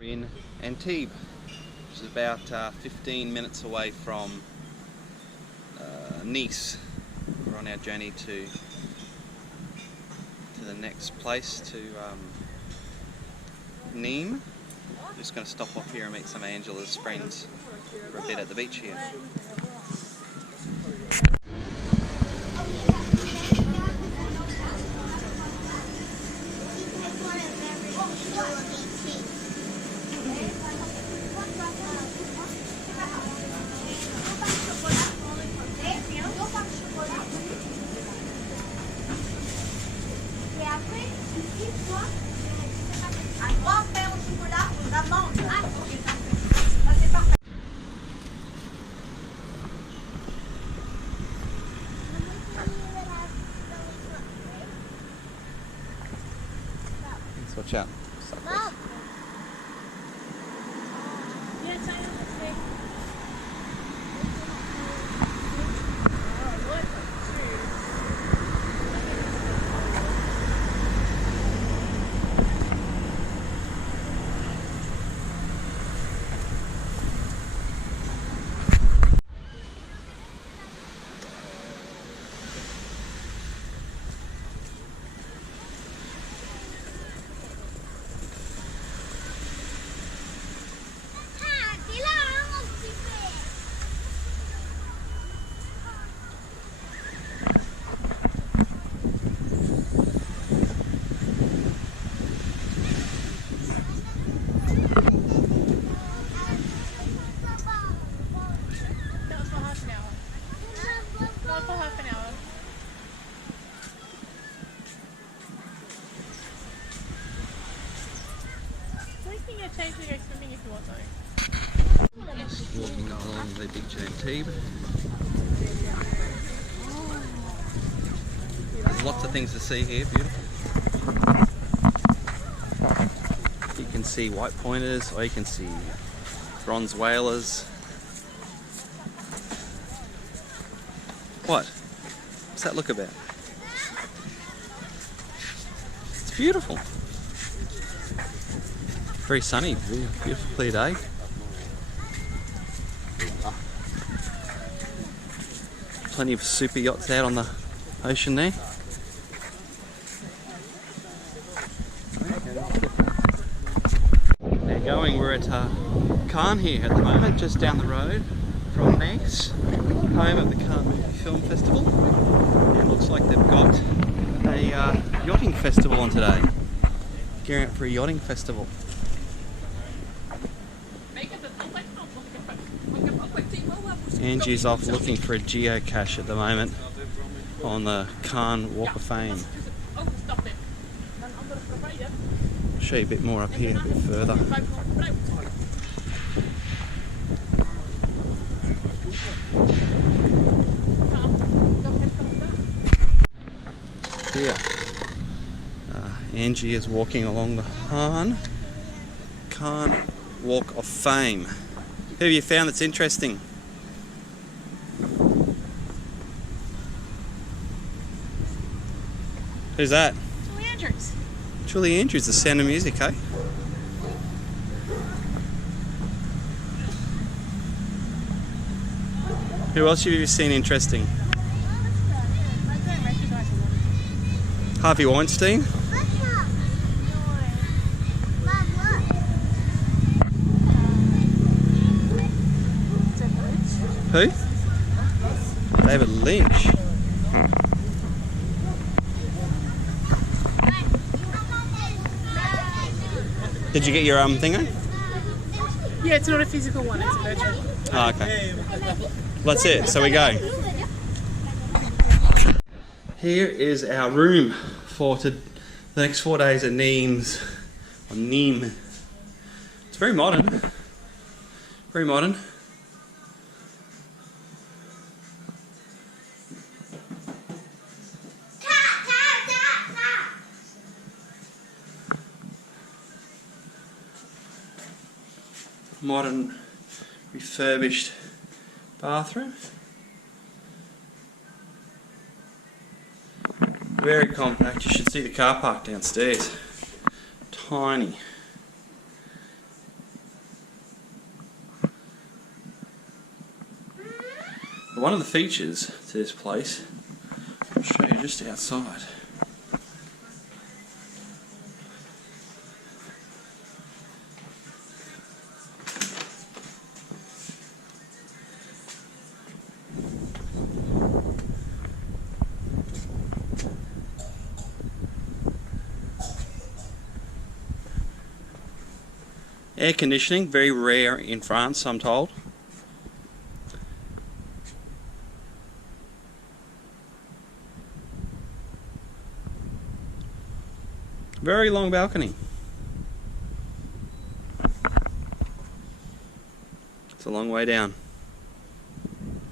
We're in Antibes, which is about 15 minutes away from Nice. We're on our journey to the next place, to Nimes. I'm just going to stop off here and meet some of Angela's friends for a bit at the beach here. Watch out. Mom. Change to go swimming if you want though. Just walking along the beach at Antibes. There's lots of things to see here, beautiful. You can see white pointers, or you can see bronze whalers. What? What's that look about? It's beautiful. Very sunny, beautiful clear day. Plenty of super yachts out on the ocean there. They're going, we're at Canne here at the moment, just down the road from Nice, home of the Canne Film Festival. It looks like they've got a yachting festival on today. Gearing up for a yachting festival. Angie's off looking for a geocache at the moment on the Canne Walk of Fame. I'll show you a bit more up here, a bit further. Here, Angie is walking along the Canne Walk of Fame. Who have you found that's interesting? Who's that? Julie Andrews. Julie Andrews, The Sound of Music, eh? Who else have you seen interesting? I don't recognise him. Harvey Weinstein? Who? David Lynch. Did you get your thingo? Yeah, it's not a physical one, it's a virtual. Oh, okay. Well, that's it, so we go. Here is our room for the next 4 days at Nimes. Or Nimes. It's very modern. Very modern. Modern, refurbished bathroom. Very compact. You should see the car park downstairs. Tiny. One of the features to this place, I'll show you just outside. Air conditioning, very rare in France, I'm told. Very long balcony. It's a long way down.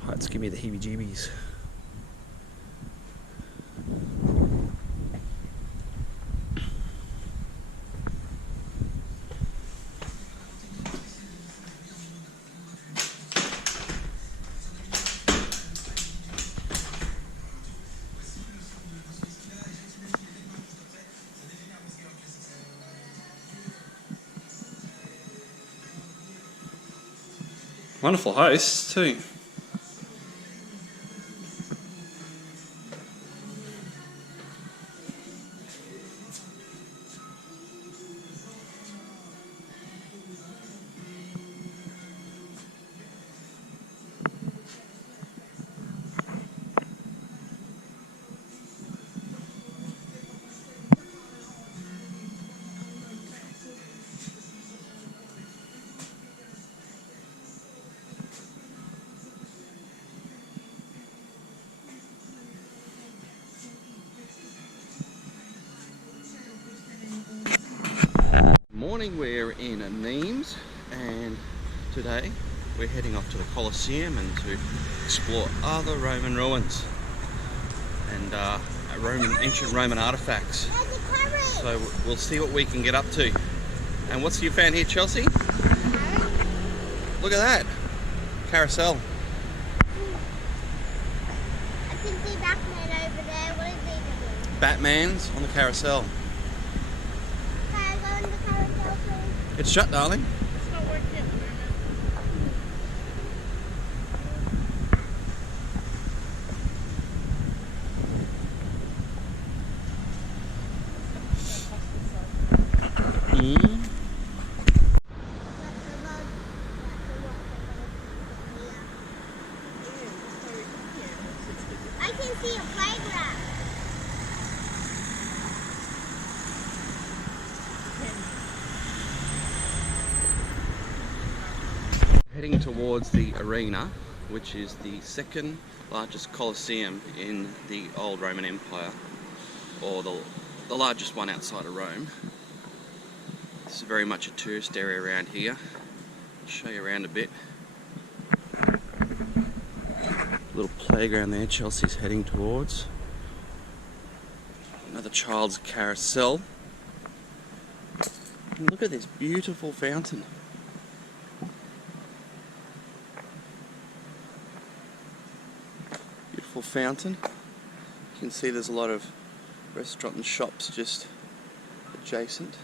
Heights give me the heebie-jeebies. Wonderful hosts too. Morning, we're in Nimes, and today we're heading off to the Colosseum and to explore other Roman ruins and ancient Roman artifacts. So we'll see what we can get up to. And what's you found here, Chelsea? Look at that carousel. I can see Batman over there. What is he doing? Batman's on the carousel. Can I go in the carousel, please? It's shut, darling. It's not working at the moment. I can see a playground. Heading towards the Arena, which is the second largest Colosseum in the old Roman Empire, or the largest one outside of Rome. This is very much a tourist area around here. I'll show you around a bit. Little playground there Chelsea's heading towards. Another child's carousel. And look at this beautiful fountain. Beautiful fountain. You can see there's a lot of restaurant and shops just adjacent.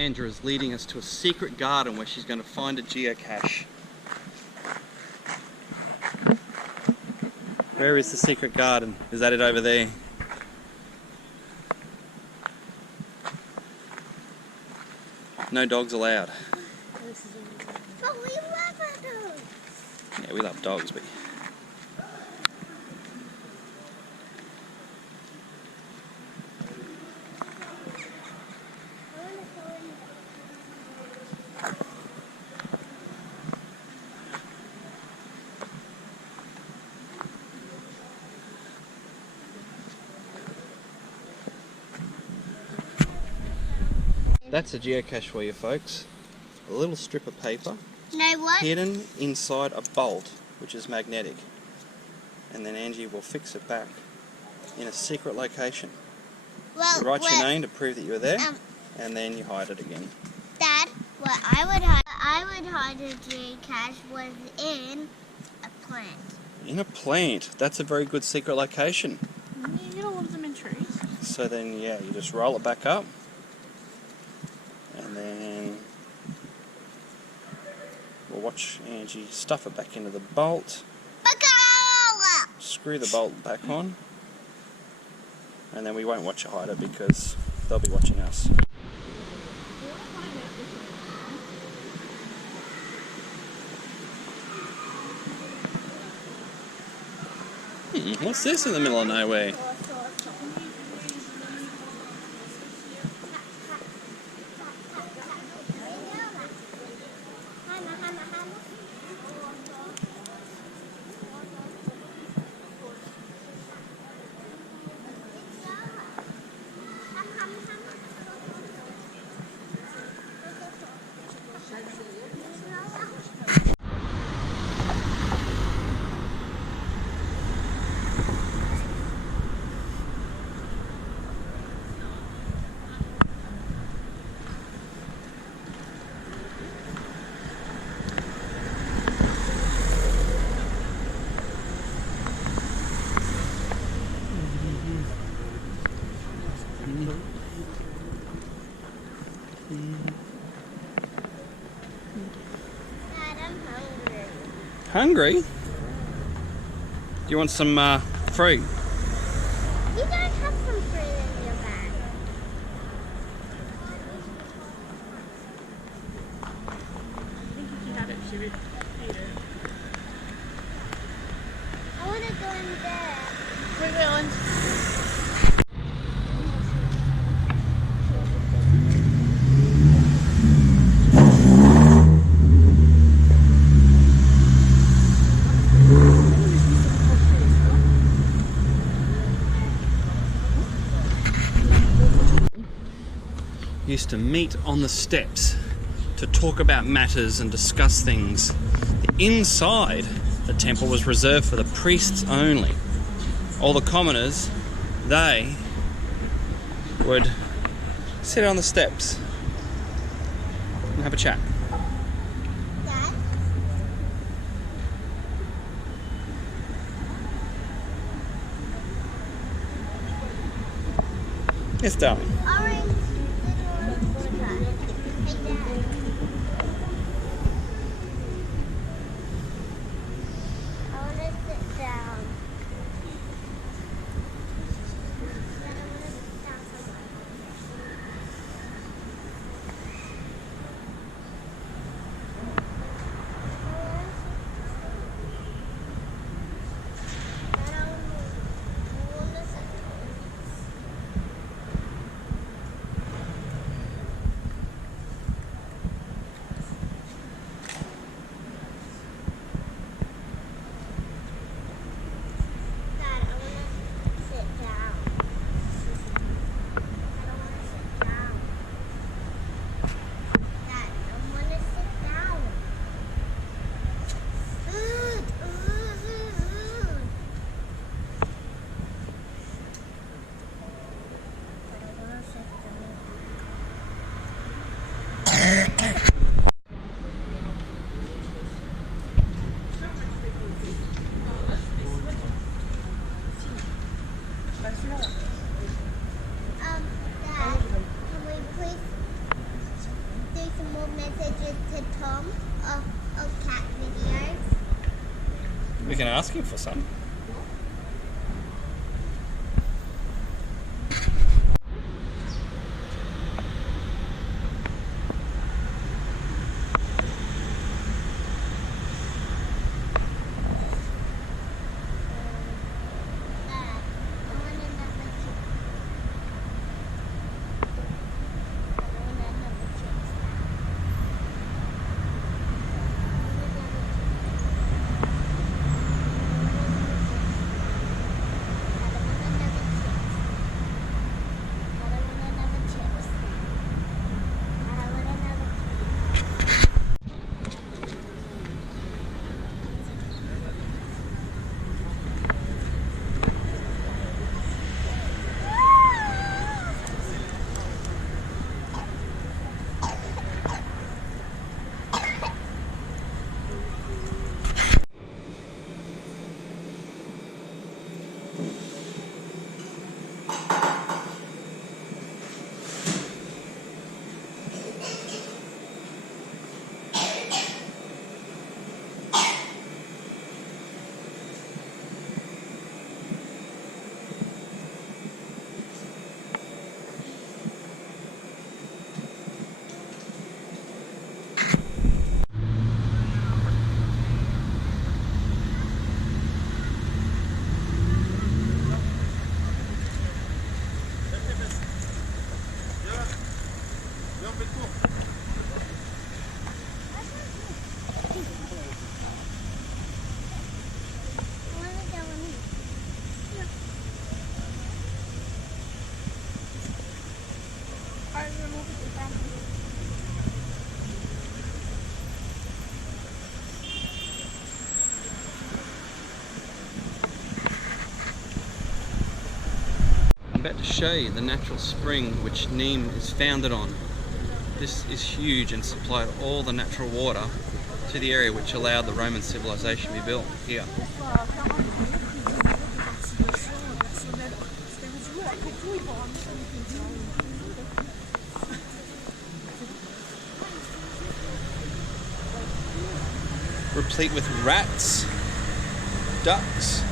Andrew is leading us to a secret garden where she's going to find a geocache. Where is the secret garden? Is that it over there? No dogs allowed. But we love our dogs. Yeah, we love dogs, but... I want to go in That's a geocache for you folks. A little strip of paper there. No, what? hidden inside a bolt, which is magnetic. And then Angie will fix it back in a secret location. Well, You write your name to prove that you were there, Um, and then you hide it again. Dad, what I would hide a geocache was in a plant. In a plant. That's a very good secret location. You get a lot of them in trees. So then, yeah, you just roll it back up. And then we'll watch Angie stuff it back into the bolt. Bagala! Screw the bolt back on. And then we won't watch her hide it because they'll be watching us. What's this in the middle of nowhere? Dad, I'm hungry. Hungry? Do you want some fruit? You don't have some fruit in your bag. I think if you had it, she would eat it. I want to go in there. Wait, Ellen. Used to meet on the steps to talk about matters and discuss things. The inside the temple was reserved for the priests only. All the commoners, they would sit on the steps and have a chat. Dad? Yes, darling. Orange little water. Hey, Dad. I want to sit down. Dad, I want to sit down somewhere. Dad, I want to sit down. Tom of cat videos? We can ask him for some. I'm about to show you the natural spring which Nimes is founded on. This is huge and supplied all the natural water to the area which allowed the Roman civilization to be built here. Replete with rats, ducks,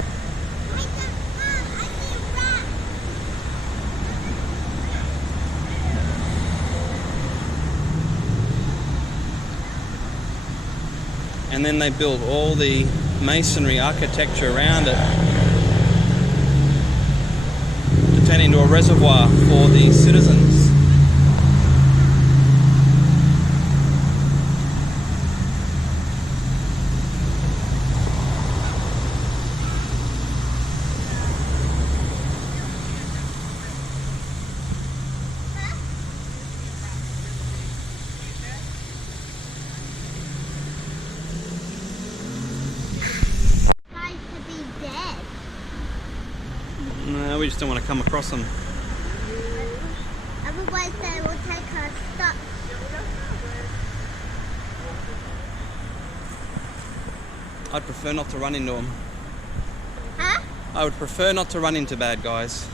and then they built all the masonry architecture around it to turn into a reservoir for the citizens. No, we just don't want to come across them. Otherwise they will take our stuff. I'd prefer not to run into them. Huh? I would prefer not to run into bad guys.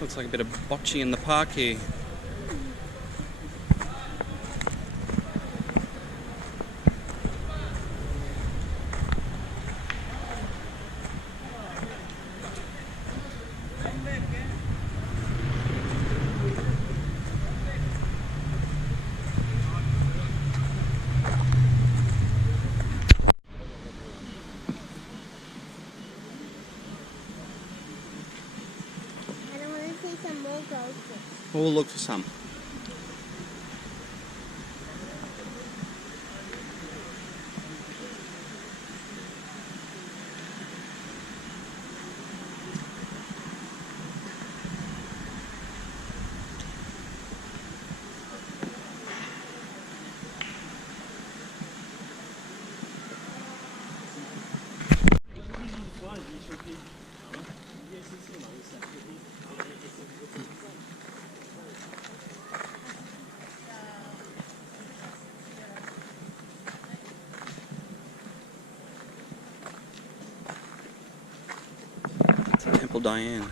Looks like a bit of bocce in the park here. Some more goldfish. We'll look for some. Uncle Diane.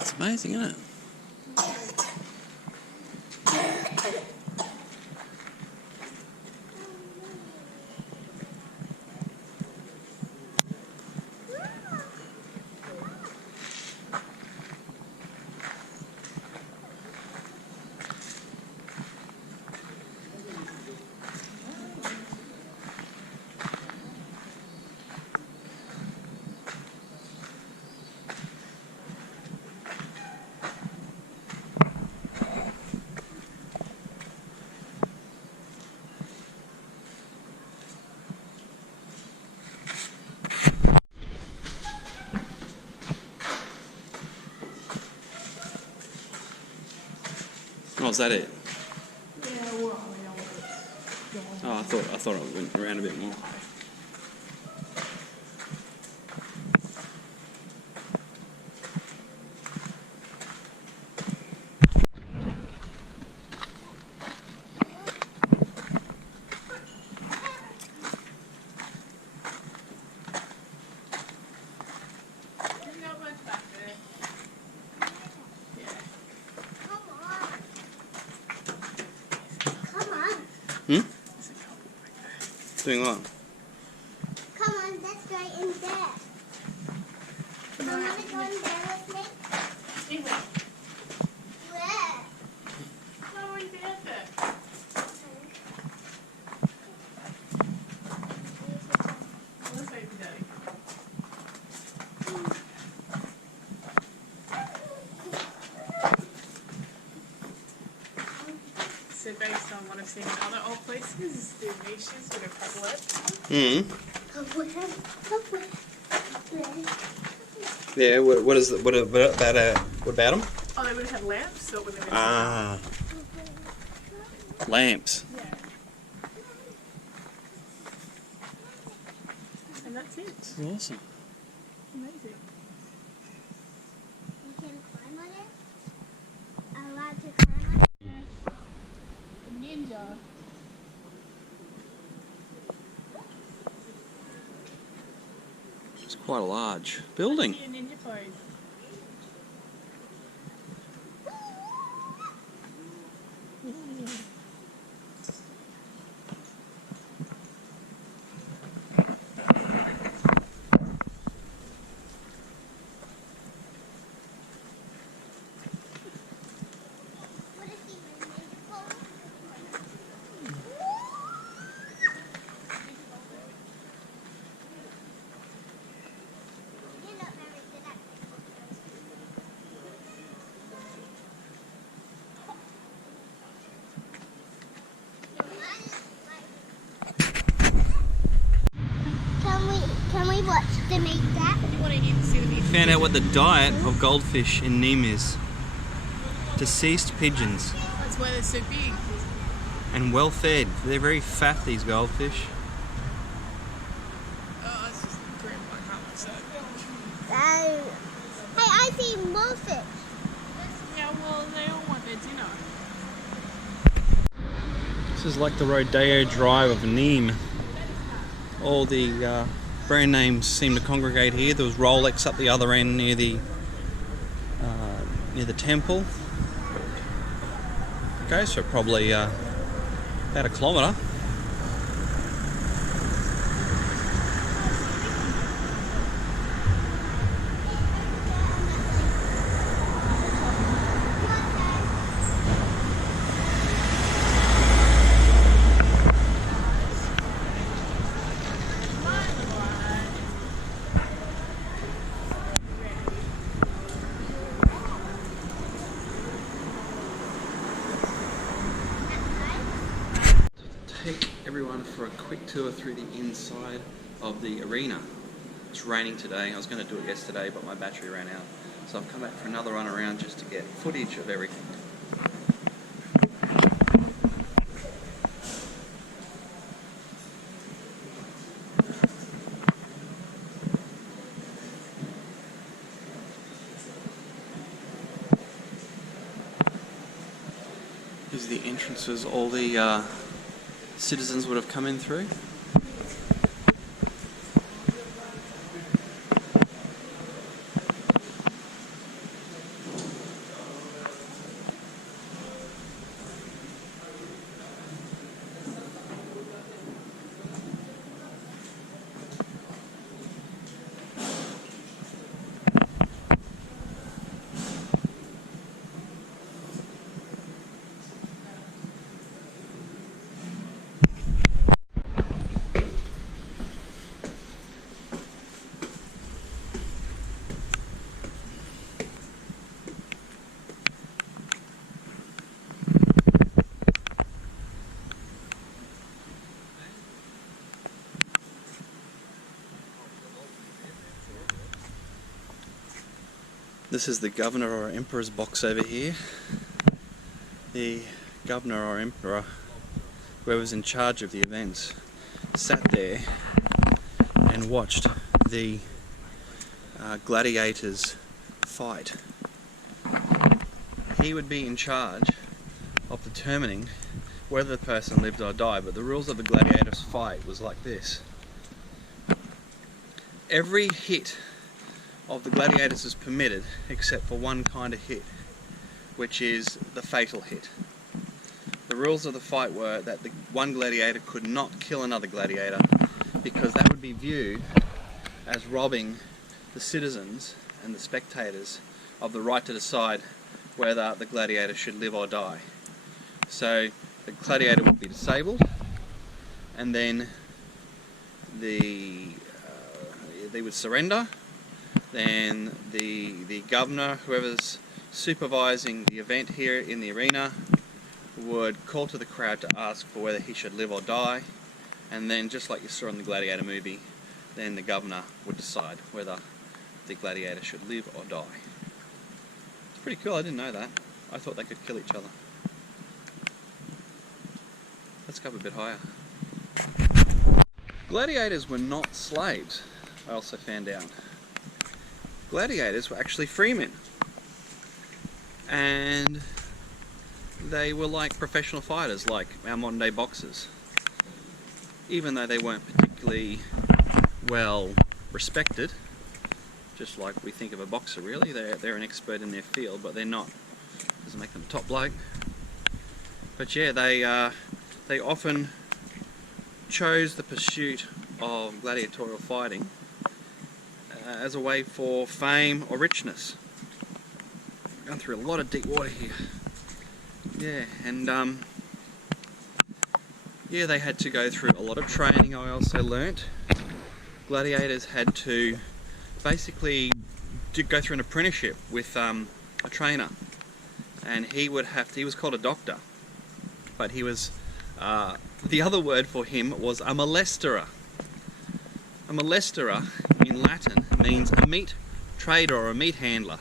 It's amazing, isn't it? Oh, is that it? Yeah, we're on the old. Oh, I thought it went around a bit more. There's not much back there. Yeah. Come on. Hmm? There's a couple back there. Doing what? Come on, let's go in there. Do you want to go in there with me? Anyway, Where? no, we're down there. Let's wait for Daddy. So based on what I've seen in other old places, the niches that are prevalent. Yeah. What is what about them? Oh, they would have had lamps, so it would have been. Ah, lamps. Yeah. And that's it. Awesome. Amazing. You can climb on it? I'm allowed to climb on it? Ninja. It's quite a large building. See a ninja pose. What is he, my neighbor? You're not very good at Can we watch them eat that? You want to see the beach? Found out what the diet of goldfish in Nîmes is. Deceased pigeons That's why they're so big. and well fed. They're very fat, these goldfish. Oh, it's just grandpa comment, so. Hey, I see more fish. Yeah, well, they all want their dinner. This is like the Rodeo Drive of Nîmes. All the brand names seem to congregate here. There was Rolex up the other end near the temple. Okay, so probably about a kilometre. take everyone for a quick tour through the inside of the arena. It's raining today. I was going to do it yesterday, but my battery ran out. So I've come back for another run around just to get footage of everything. These are the entrances all the citizens would have come in through. This is the governor or emperor's box over here. The governor or emperor, whoever's in charge of the events, sat there and watched the gladiators fight. He would be in charge of determining whether the person lived or died, but the rules of the gladiators fight was like this. Every hit of the gladiators is permitted except for one kind of hit, which is the fatal hit. The rules of the fight were that the one gladiator could not kill another gladiator because that would be viewed as robbing the citizens and the spectators of the right to decide whether the gladiator should live or die. So the gladiator would be disabled, and then they would surrender. Then the governor, whoever's supervising the event here in the arena, would call to the crowd to ask for whether he should live or die, and then, just like you saw in the Gladiator movie, then the governor would decide whether the gladiator should live or die. It's pretty cool. I didn't know that. I thought they could kill each other. Let's go up a bit higher. Gladiators were not slaves, I also found out. Gladiators were actually freemen, and they were like professional fighters, like our modern day boxers. Even though they weren't particularly well respected, just like we think of a boxer really, they're an expert in their field, but they're not. Doesn't make them a top bloke. But yeah, they often chose the pursuit of gladiatorial fighting as a way for fame or richness. Going through a lot of deep water here. Yeah, and yeah, they had to go through a lot of training. I also learnt gladiators had to basically go through an apprenticeship with a trainer, and he was called a doctor, but he was the other word for him was a molesterer. A molesterer in Latin means a meat trader or a meat handler.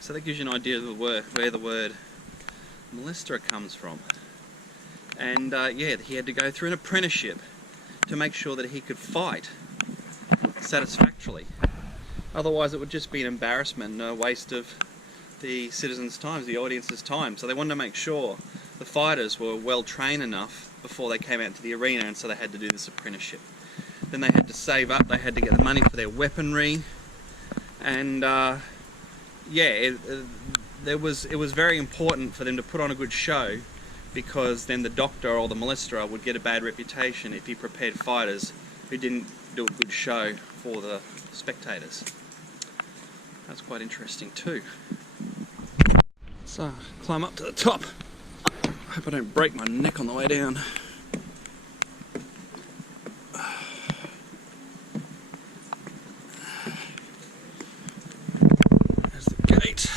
So that gives you an idea of where the word molesterer comes from. And yeah, he had to go through an apprenticeship to make sure that he could fight satisfactorily. Otherwise it would just be an embarrassment and a waste of the citizens' time, the audience's time. So they wanted to make sure the fighters were well trained enough before they came out to the arena, and so they had to do this apprenticeship. Then they had to save up, they had to get the money for their weaponry, and yeah, it was very important for them to put on a good show, because then the doctor or the molesterer would get a bad reputation if he prepared fighters who didn't do a good show for the spectators. That's quite interesting too. So, climb up to the top. Hope I don't break my neck on the way down. There's the gate.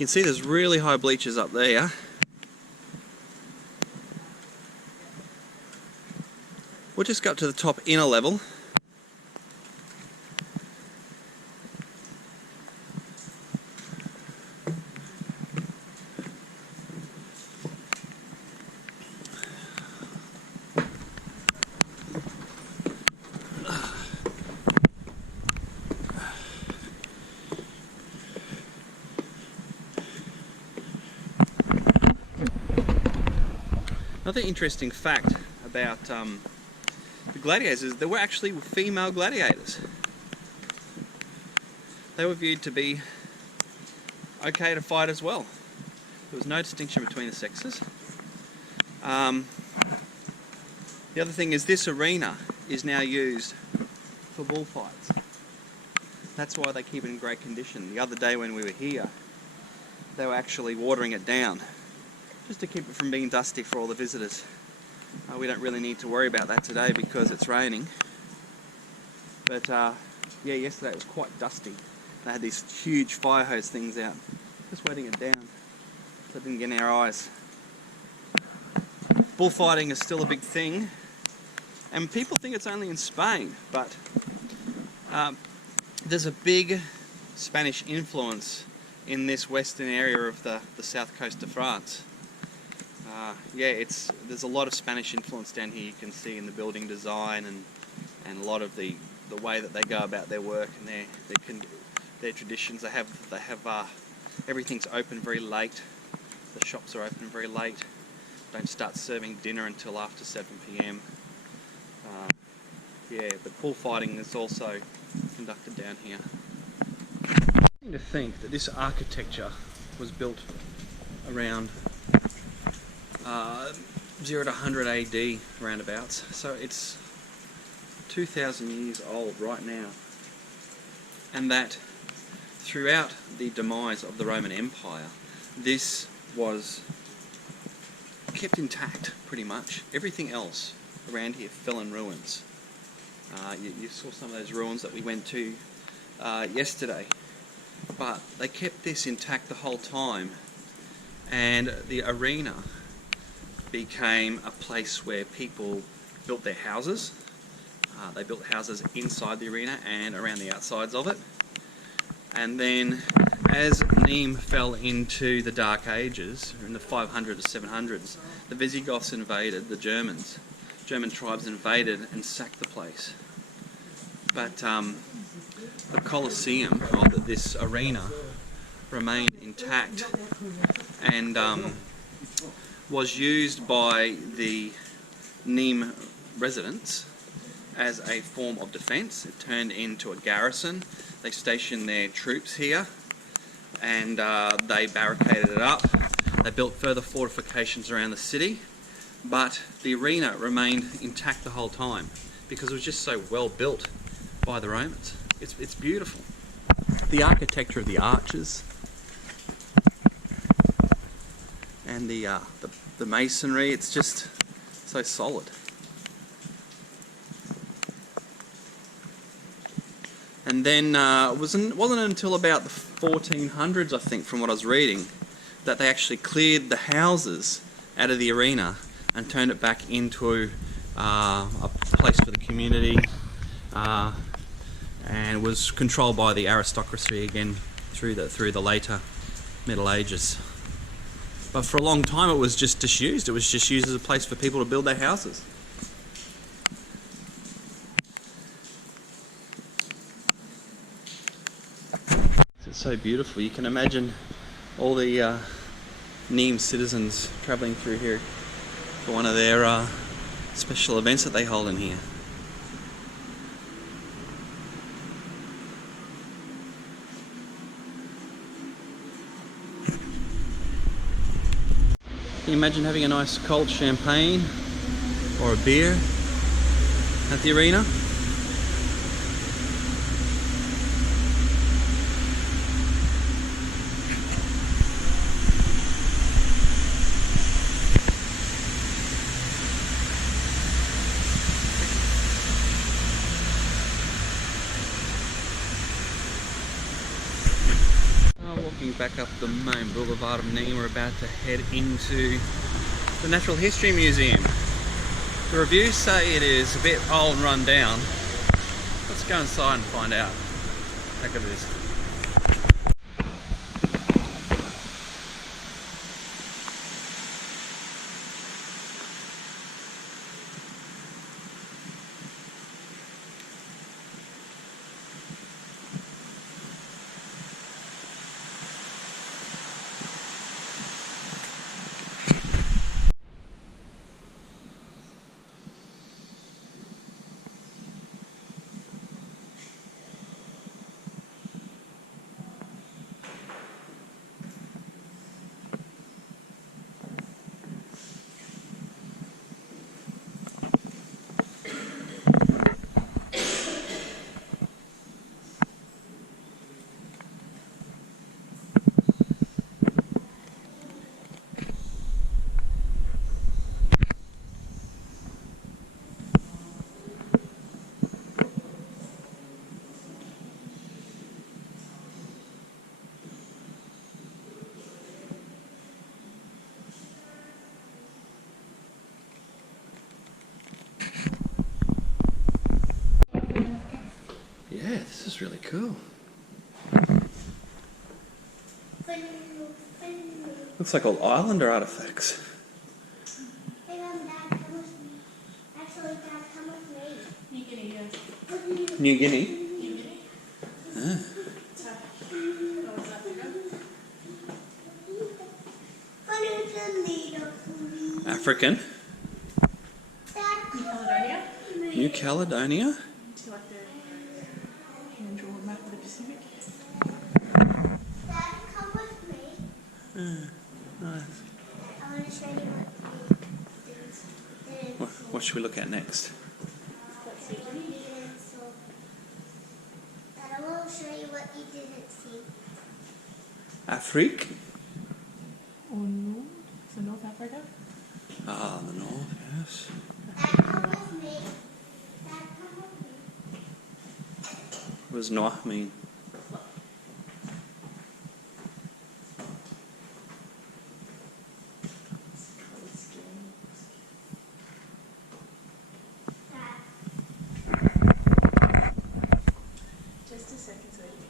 can see there's really high bleachers up there. We'll just go up to the top inner level. Another interesting fact about the gladiators is there were actually female gladiators. They were viewed to be okay to fight as well. There was no distinction between the sexes. The other thing is this arena is now used for bullfights. That's why they keep it in great condition. The other day when we were here, they were actually watering it down, just to keep it from being dusty for all the visitors. We don't really need to worry about that today because it's raining. But yeah, yesterday it was quite dusty. They had these huge fire hose things out, just wetting it down so it didn't get in our eyes. Bullfighting is still a big thing, and people think it's only in Spain, but there's a big Spanish influence in this western area of the south coast of France. Yeah, there's a lot of Spanish influence down here. You can see in the building design and a lot of the way that they go about their work and their traditions. They have everything's open very late. The shops are open very late. Don't start serving dinner until after 7 p.m. Yeah, but bullfighting is also conducted down here. To think that this architecture was built around 0 to 100 AD roundabouts, so it's 2,000 years old right now, and that throughout the demise of the Roman Empire, this was kept intact pretty much. Everything else around here fell in ruins. You saw some of those ruins that we went to yesterday, but they kept this intact the whole time, and the arena became a place where people built their houses. They built houses inside the arena and around the outsides of it. And then as Nîmes fell into the Dark Ages, in the 500s to 700s, the Visigoths invaded, the Germans. German tribes invaded and sacked the place. But the Colosseum, or this arena, remained intact and was used by the Nîmes residents as a form of defence. It turned into a garrison. They stationed their troops here and they barricaded it up. They built further fortifications around the city, but the arena remained intact the whole time because it was just so well built by the Romans. It's beautiful. The architecture of the arches and the masonry, it's just so solid. And then it wasn't until about the 1400s, I think, from what I was reading, that they actually cleared the houses out of the arena and turned it back into a place for the community, and was controlled by the aristocracy again through the later Middle Ages. But for a long time it was just disused. It was just used as a place for people to build their houses. It's so beautiful. You can imagine all the Nîmes citizens travelling through here for one of their special events that they hold in here. Can you imagine having a nice cold champagne or a beer at the arena? walking back up the main boulevard of Nîmes. We're about to head into the Natural History Museum. The reviews say it is a bit old and run down. Let's go inside and find out how good it is. Yeah, this is really cool. Looks like all Islander artifacts. Hey, Mom, Dad, come with me. Actually, Dad, come with me. New Guinea, yes. New Guinea? New Guinea? Ah. Oh, is that bigger? African. New Caledonia? New Caledonia? Do you like the hand-drawn map of the Pacific? Dad, come with me. Nice. I want to show you What should we look at next? Let's see. what you didn't see. Dad, I will show you what you didn't see. Afrique? Or North? So North Africa? Ah, the north, yes. Dad, come with me. Dad, come with me. What does noir mean? Dad. Just a second, sweetie.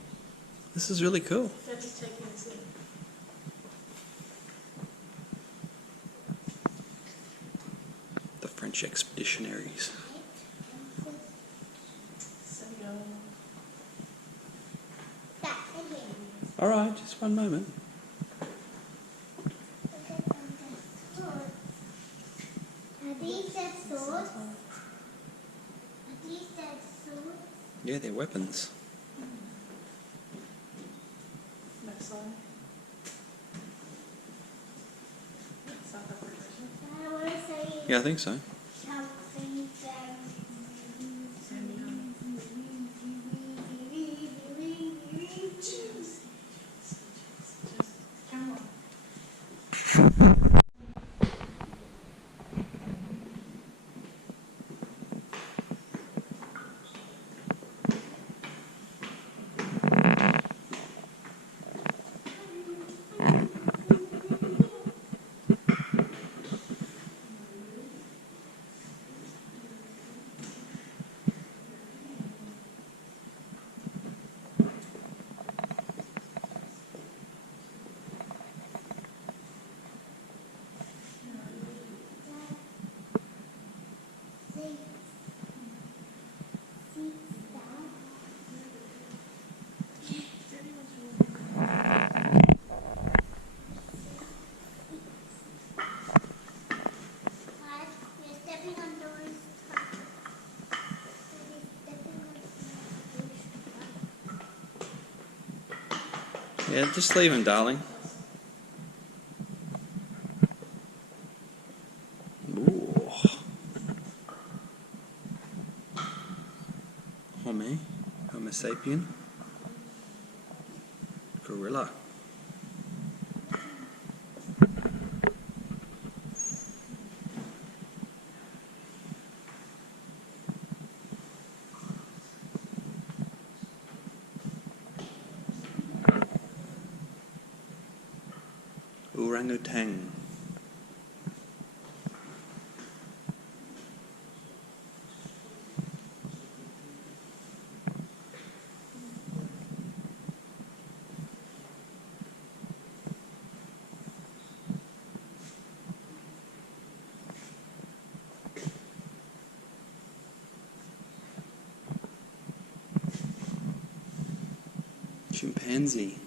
This is really cool. They're just taking this in. The French expeditionaries. So Dad, in here. Alright, just one moment. Look at them, the swords. Are these their swords? Are these their swords? Yeah, they're weapons. left side. South Africa. I want to show you Yeah, I think so. something very. Come on. Yeah, just leave him, darling. Ooh. Homo sapien. Gorilla. orangutan. Chimpanzee.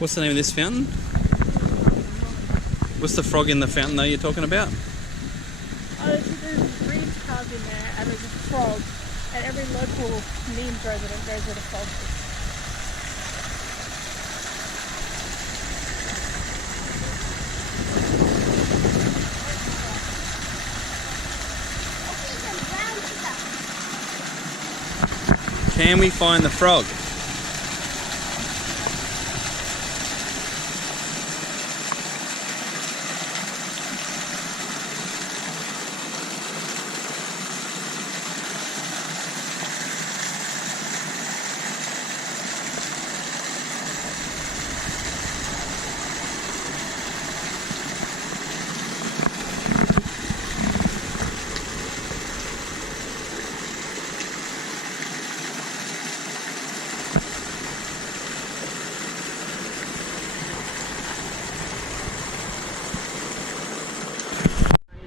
What's the name of this fountain? What's the frog in the fountain though you're talking about? Oh, there's a green tub in there and there's a frog. And every local Nimes resident knows where the frog is. Can we find the frog?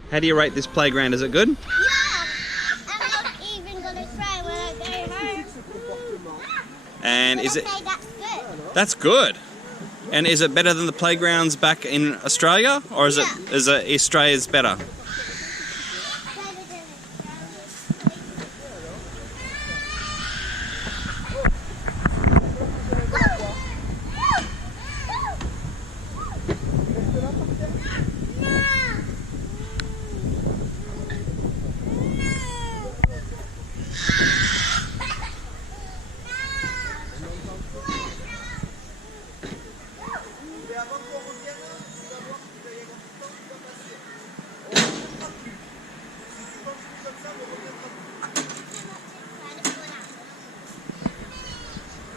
How do you rate this playground? Is it good? Yeah! I'm not even going to try when I go home. And is it? Say that's good. That's good. And is it better than the playgrounds back in Australia, or is it Australia's better?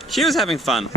She was having fun.